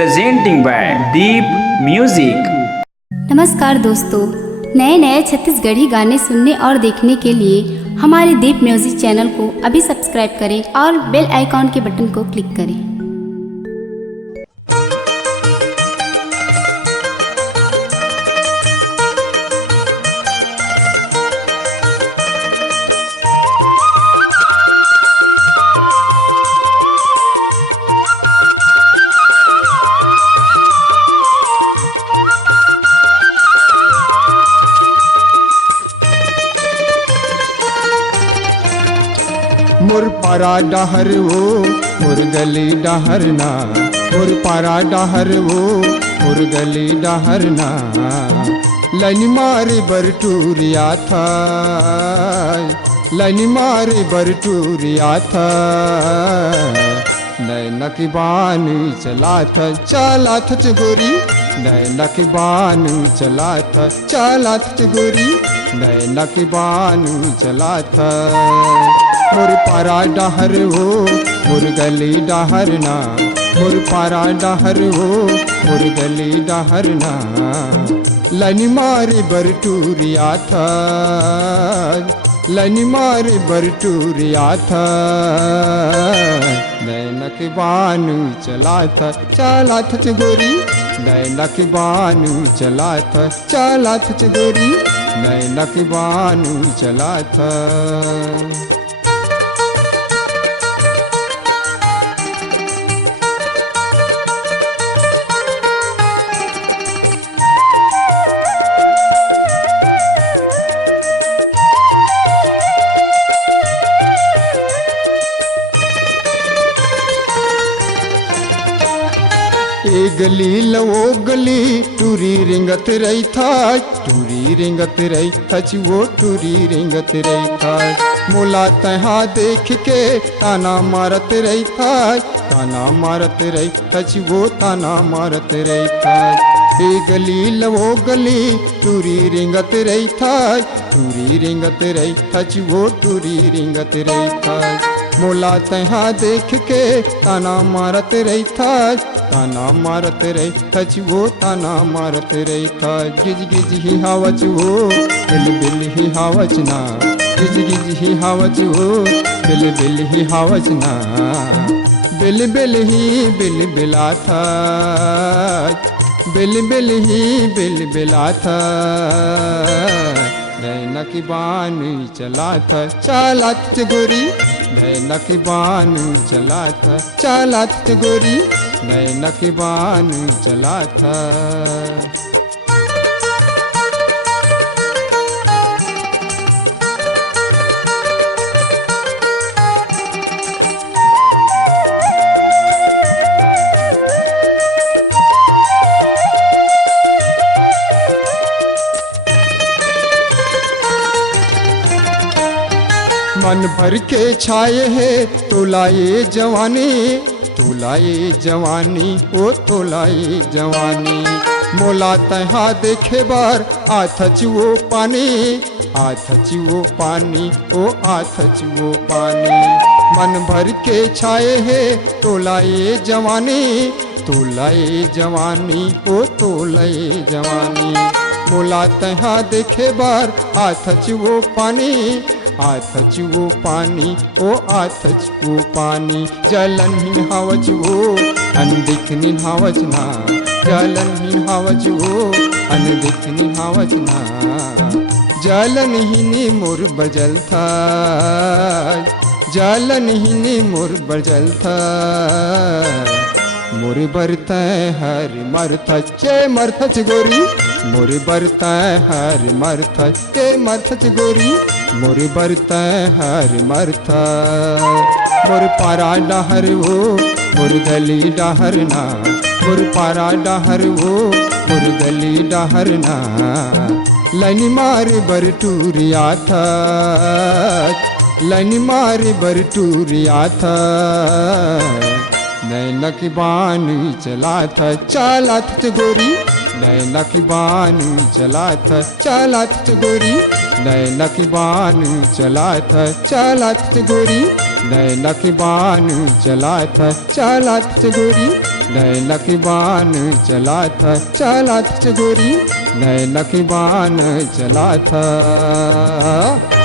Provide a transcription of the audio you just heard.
presenting by Deep Music। नमस्कार दोस्तों, नए नए छत्तीसगढ़ी गाने सुनने और देखने के लिए हमारे दीप म्यूजिक चैनल को अभी सब्सक्राइब करें और बेल आइकॉन के बटन को क्लिक करें। मोर पारा डहर वो मोर गली डहरना, मोर पारा डहर वो मोर गली डहरना। लनी मारे बरटूरिया था, लनी मारे बरटूरिया था। नैना की बानी चला था गोरी, नैना की बानी चला था गोरी, नैना की बानी चला था। मोर पारा डहर वो मोर गली डहरना, मोर पारा डहर वो मोर गली डहरना। लनी मारे बरटूरिया था, लनी मारे बरटूरिया था। नैना की बानी चला था गोरी, नैना की बानी चला था गोरी, नैना की बानी चला था। ए गली लवो गली टूरी रिंगत रही था, टूरी रिंगत रही था, वो टूरी रिंगत रही था। मोला तहा देख के ताना मारत रही था, ताना मारत रही था, वो ताना मारत रही था। ए गली लवो गली टूरी रिंगत रही था, टूरी रिंगत रही था, वो टूरी रिंगत रही था। मोला तहा देख के ताना मारत रही था, ताना मारत रही था, वो ताना मारत रही था। गिज गिज ही हावच वो बिल बिल ही हावच ना, गिज गिज ही हावच वो बिल बिल ही हावच ना। बिल बिल ही बिल बिला था, बिल बिल ही बिल बिला था। नैना की बानी चला था गोरी, नैना की बानी चला था गोरी, नैना की बानी चला था। मन भर के छाए है तोलाए जवानी, तोलाए जवानी, ओ तोलाए जवानी। मोला तहा देखे बार आथच वो पानी, आथच वो पानी, ओ आथच वो पानी। मन भर के छाए है तोलाए जवानी, तोलाए जवानी, ओ तोलाए जवानी। मोला तहा देखे बार आथच वो पानी, आथच वो पानी, ओ आथच वो पानी। जलन हिहावच वो अनदिख निहावच ना, जलन हिहावच वो अनदिख निहावच ना। जलन ही मोर बजल था, जलन ही मोर बजल था। मोर बरत हर मरथ चे मरथच गोरी, मोर बरत हर मरथ चे मरथच गोरी, मोर बरत हर मरथ। मोर पारा डहर वो मोर गली डहरना, मोर पारा डहर वो मोर गली डहरना। लनी मारे बरटूरिया था, लनी मारे बरटूरिया था। नैना की बानी चला था गोरी, नैना की बानी चला था गोरी, नैना की बानी चला था गोरी, नैना की बानी चला था गोरी, नैनक बान चला था गोरी, नैनक बान चला था।